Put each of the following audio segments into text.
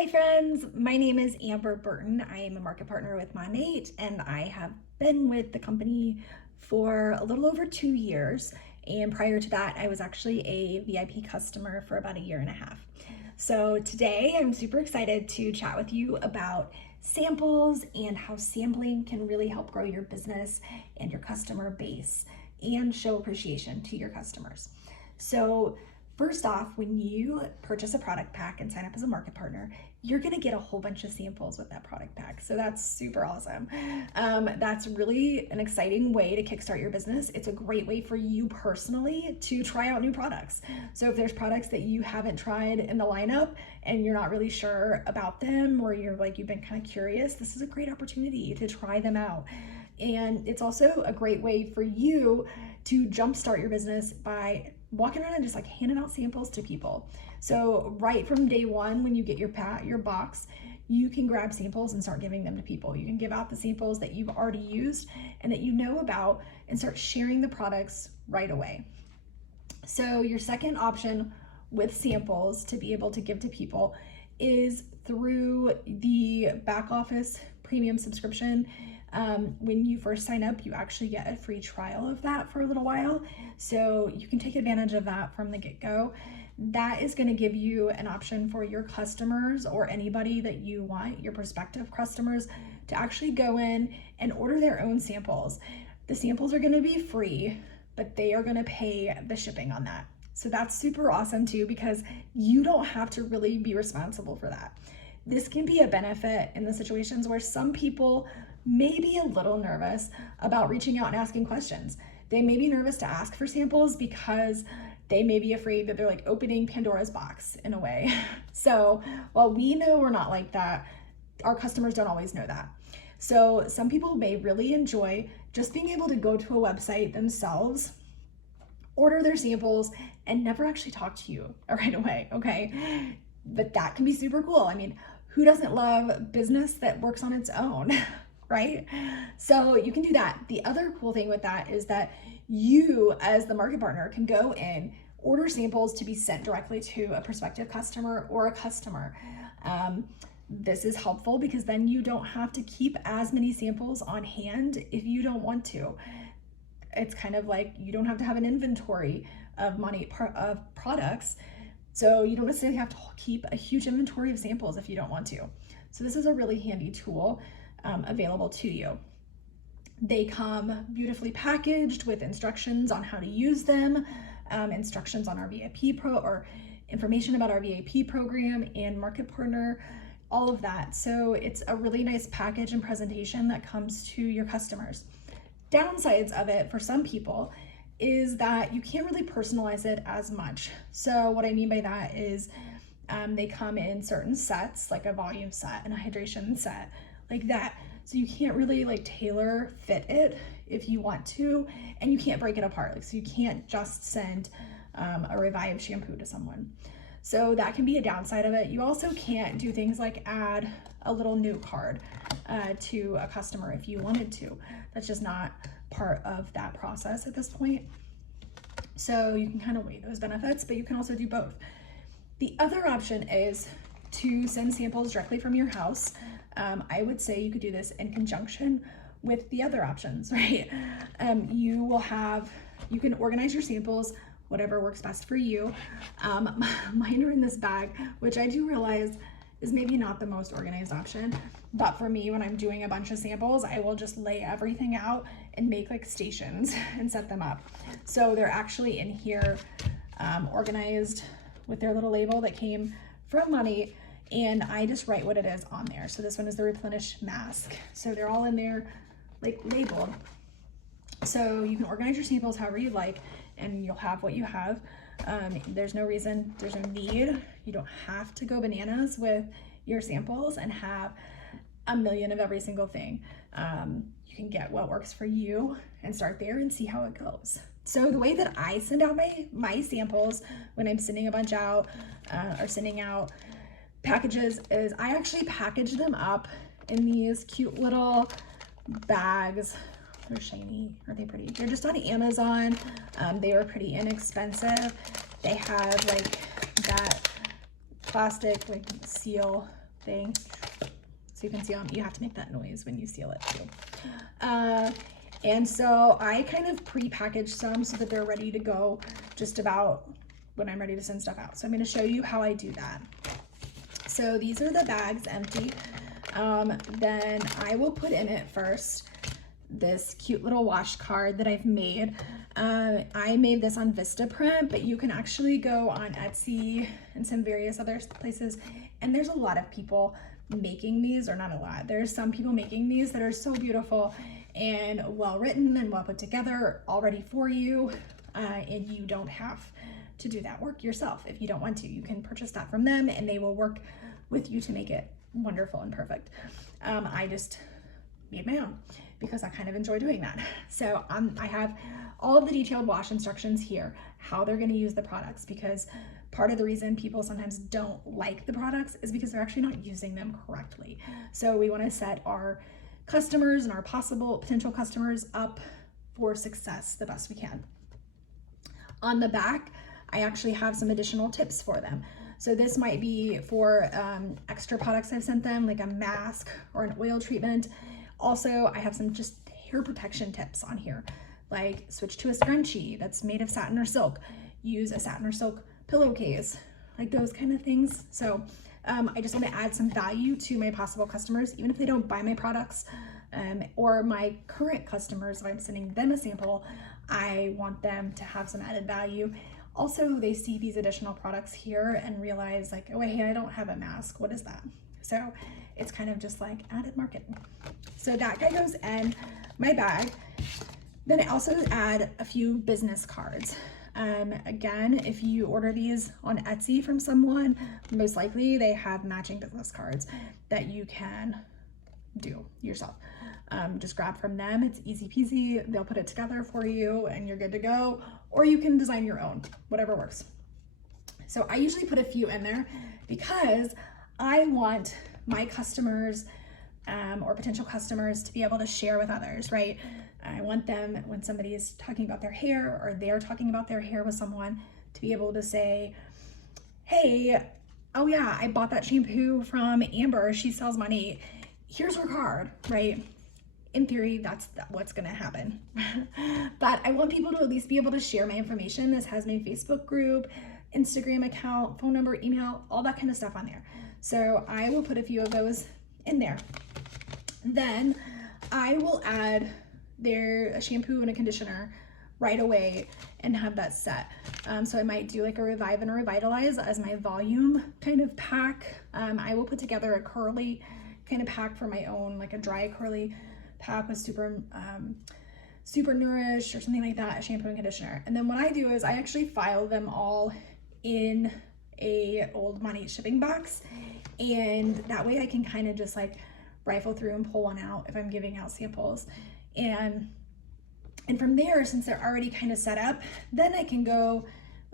Hi friends, my name is Amber Burton. I am a market partner with Monat and I have been with the company for a little over 2 years. And prior to that, I was actually a VIP customer for about a year and a half. So today I'm super excited to chat with you about samples and how sampling can really help grow your business and your customer base and show appreciation to your customers. So first off, when you purchase a product pack and sign up as a market partner, you're gonna get a whole bunch of samples with that product pack. So that's super awesome. That's really an exciting way to kickstart your business. It's a great way for you personally to try out new products. So if there's products that you haven't tried in the lineup and you're not really sure about them, or you've been kind of curious, this is a great opportunity to try them out. And it's also a great way for you to jumpstart your business by walking around and just handing out samples to people. So right from day one, when you get your box, you can grab samples and start giving them to people. You can give out the samples that you've already used and that you know about and start sharing the products right away. So your second option with samples to be able to give to people is through the back office premium subscription. When you first sign up, you actually get a free trial of that for a little while. So you can take advantage of that from the get-go. That is going to give you an option for your customers or anybody that you want, your prospective customers, to actually go in and order their own samples. The samples are going to be free, but they are going to pay the shipping on that. So that's super awesome too, because you don't have to really be responsible for that. This can be a benefit in the situations where some people may be a little nervous about reaching out and asking questions. They may be nervous to ask for samples because they may be afraid that they're opening Pandora's box in a way. So while we know we're not like that, our customers don't always know that. So some people may really enjoy just being able to go to a website themselves, order their samples, and never actually talk to you right away, okay? But that can be super cool. I mean, who doesn't love business that works on its own, right? So you can do that. The other cool thing with that is that you, as the market partner, can go in, order samples to be sent directly to a prospective customer or a customer. This is helpful because then you don't have to keep as many samples on hand if you don't want to. It's kind of like you don't have to have an inventory of products. So you don't necessarily have to keep a huge inventory of samples if you don't want to. So this is a really handy tool available to you. They come beautifully packaged with instructions on how to use them, instructions on our VIP or information about our VIP program and market partner, all of that. So it's a really nice package and presentation that comes to your customers. Downsides of it for some people is that you can't really personalize it as much. So what I mean by that is they come in certain sets, like a volume set and a hydration set, like that. So you can't really tailor fit it if you want to, and you can't break it apart. So you can't just send a Revive shampoo to someone. So that can be a downside of it. You also can't do things like add a little new card to a customer if you wanted to. That's just not part of that process at this point. So you can kind of weigh those benefits, but you can also do both. The other option is to send samples directly from your house. I would say you could do this in conjunction with the other options, right? You can organize your samples, whatever works best for you. Mine are in this bag, which I do realize is maybe not the most organized option, but for me, when I'm doing a bunch of samples, I will just lay everything out and make stations and set them up. So they're actually in here organized with their little label that came from Money, and I just write what it is on there. So this one is the Replenish Mask. So they're all in there labeled. So you can organize your samples however you like, and you'll have what you have. There's no need. You don't have to go bananas with your samples and have a million of every single thing. You can get what works for you and start there and see how it goes. So the way that I send out my samples when I'm sending a bunch out or sending out packages is I actually package them up in these cute little bags. They're shiny. Aren't they pretty? They're just on Amazon. They were pretty inexpensive. They have that plastic seal thing. So you can see you have to make that noise when you seal it too. And so I kind of pre-package some so that they're ready to go just about when I'm ready to send stuff out. So I'm going to show you how I do that. So these are the bags empty. Then I will put in it first this cute little wash card that I've made. I made this on Vistaprint, but you can actually go on Etsy and some various other places. And there's a lot of people making these, or not a lot. There's some people making these that are so beautiful and well written and well put together already for you. And you don't have to do that work yourself if you don't want to. You can purchase that from them and they will work with you to make it wonderful and perfect. I just made my own because I kind of enjoy doing that. So I have all of the detailed wash instructions here, how they're going to use the products, because part of the reason people sometimes don't like the products is because they're actually not using them correctly. So we want to set our customers and our potential customers up for success the best we can. On the back, I actually have some additional tips for them. So this might be for extra products I've sent them, like a mask or an oil treatment. Also, I have some just hair protection tips on here, like switch to a scrunchie that's made of satin or silk, use a satin or silk pillowcase, like those kind of things. So I just want to add some value to my possible customers, even if they don't buy my products, or my current customers, if I'm sending them a sample, I want them to have some added value. Also, they see these additional products here and realize like, oh, hey, I don't have a mask. What is that? So it's kind of just like added marketing. So that guy goes in my bag. Then I also add a few business cards. Again, if you order these on Etsy from someone, most likely they have matching business cards that you can do yourself. Just grab from them. It's easy peasy. They'll put it together for you and you're good to go. Or you can design your own, whatever works. So I usually put a few in there because I want my customers or potential customers to be able to share with others, right? I want them, when somebody is talking about their hair or they're talking about their hair with someone, to be able to say, hey, oh yeah, I bought that shampoo from Amber. She sells Monat. Here's her card, right? In theory, that's what's gonna happen. But I want people to at least be able to share my information. This has my Facebook group, Instagram account, phone number, email, all that kind of stuff on there. So I will put a few of those in there. Then I will add a shampoo and a conditioner right away and have that set. So I might do like a Revive and a Revitalize as my volume kind of pack. I will put together a curly kind of pack for my own, like a dry curly pack with super nourished or something like that, a shampoo and conditioner. And then what I do is I actually file them all in a old Monat shipping box, and that way I can kind of just like rifle through and pull one out if I'm giving out samples. And from there, since they're already kind of set up, then I can go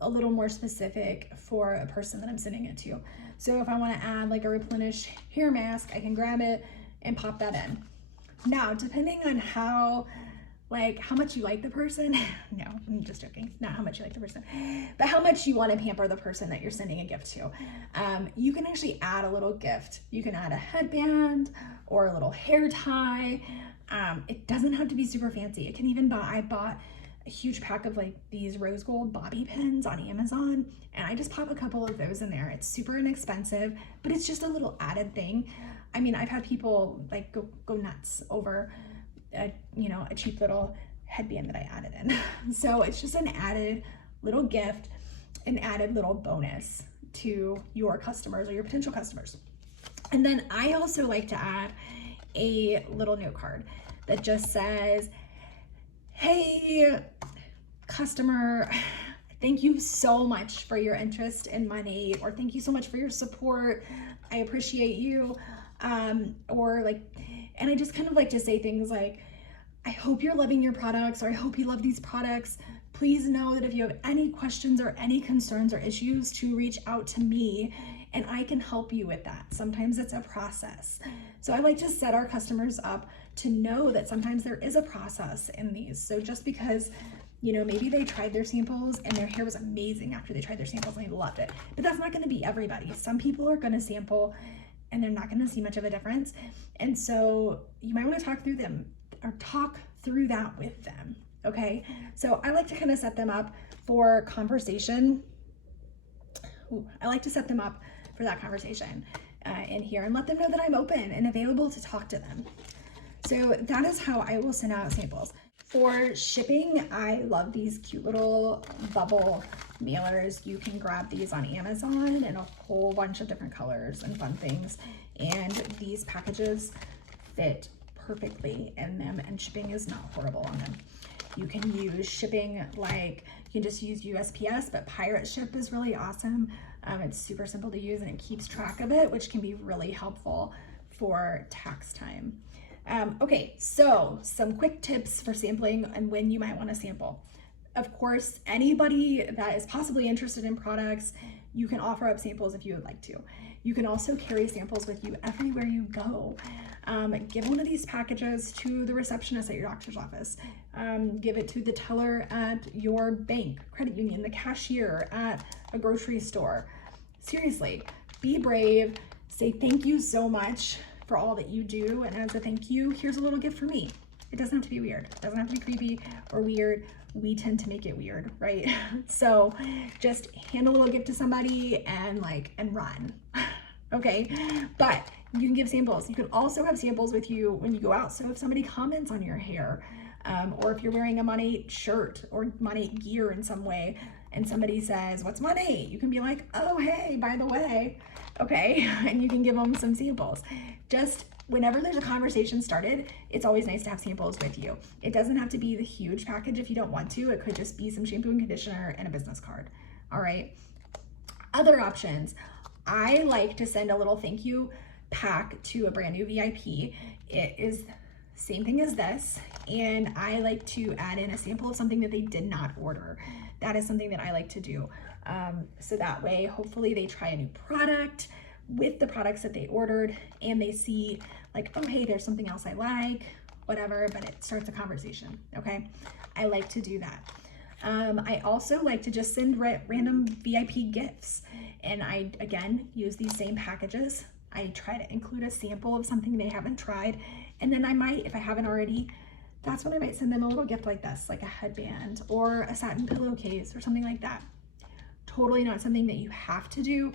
a little more specific for a person that I'm sending it to. So if I want to add like a replenish hair mask, I can grab it and pop that in. Now, depending on how much you like the person, no, I'm just joking, not how much you like the person, but how much you want to pamper the person that you're sending a gift to. You can actually add a little gift. You can add a headband or a little hair tie. It doesn't have to be super fancy. It can even I bought a huge pack of like these rose gold bobby pins on Amazon, and I just pop a couple of those in there. It's super inexpensive, but it's just a little added thing. I mean, I've had people like go nuts over a cheap little headband that I added in. So it's just an added little gift, an added little bonus to your customers or your potential customers. And then I also like to add a little note card that just says, hey, customer, thank you so much for your interest in Monat, or thank you so much for your support. I appreciate you. And I just kind of like to say things like, I hope you're loving your products, or I hope you love these products. Please know that if you have any questions or any concerns or issues, to reach out to me and I can help you with that. Sometimes it's a process. So I like to set our customers up to know that sometimes there is a process in these. So just because, maybe they tried their samples and their hair was amazing after they tried their samples and they loved it, but that's not gonna be everybody. Some people are gonna sample and they're not going to see much of a difference. And so you might want to talk through that with them. Okay. So I like to kind of set them up for conversation. I like to set them up for that conversation in here and let them know that I'm open and available to talk to them. So that is how I will send out samples. For shipping, I love these cute little bubble mailers. You can grab these on Amazon in a whole bunch of different colors and fun things. And these packages fit perfectly in them, and shipping is not horrible on them. You can use shipping like, you can just use USPS, but Pirate Ship is really awesome. It's super simple to use and it keeps track of it, which can be really helpful for tax time. Okay, so some quick tips for sampling and when you might want to sample. Of course, anybody that is possibly interested in products, you can offer up samples if you would like to. You can also carry samples with you everywhere you go. Give one of these packages to the receptionist at your doctor's office. Give it to the teller at your bank, credit union, the cashier at a grocery store. Seriously, be brave. Say thank you so much for all that you do, and as a thank you, here's a little gift for me. It doesn't have to be weird. It doesn't have to be creepy or weird. We tend to make it weird, right? So just hand a little gift to somebody and run. Okay, but you can give samples. You can also have samples with you when you go out. So if somebody comments on your hair, or if you're wearing a Monat shirt or Monat gear in some way, and somebody says, "What's Monat?" You can be like, "Oh, hey, by the way," okay, and you can give them some samples. Just whenever there's a conversation started, it's always nice to have samples with you. It doesn't have to be the huge package if you don't want to. It could just be some shampoo and conditioner and a business card. All right. Other options. I like to send a little thank you pack to a brand new VIP. It is same thing as this, and I like to add in a sample of something that they did not order. That is something that I like to do. So that way, hopefully they try a new product with the products that they ordered and they see like, oh, hey, there's something else I like, whatever, but it starts a conversation, okay? I like to do that. I also like to just send random VIP gifts, and I, again, use these same packages. I try to include a sample of something they haven't tried, and then I might, if I haven't already, that's when I might send them a little gift like this, like a headband or a satin pillowcase or something like that. Totally not something that you have to do,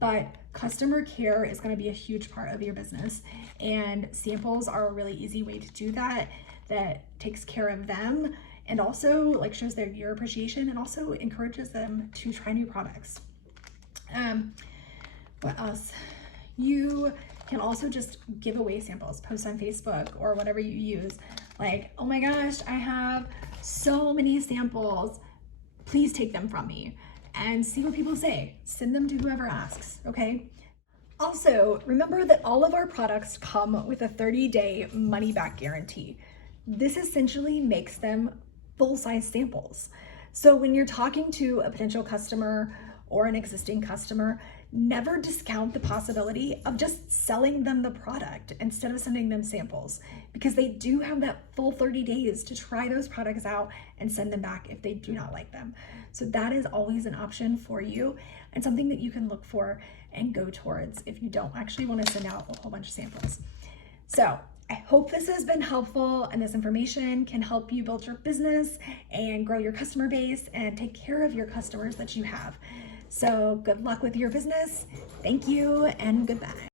but customer care is going to be a huge part of your business, and samples are a really easy way to do that, that takes care of them and also like shows your appreciation and also encourages them to try new products. What else? You can also just give away samples, post on Facebook or whatever you use. Like, oh my gosh, I have so many samples. Please take them from me, and see what people say. Send them to whoever asks, okay? Also, remember that all of our products come with a 30-day money-back guarantee. This essentially makes them full-size samples. So when you're talking to a potential customer or an existing customer, never discount the possibility of just selling them the product instead of sending them samples, because they do have that full 30 days to try those products out and send them back if they do not like them. So that is always an option for you and something that you can look for and go towards if you don't actually want to send out a whole bunch of samples. So I hope this has been helpful, and this information can help you build your business and grow your customer base and take care of your customers that you have. So good luck with your business. Thank you and goodbye.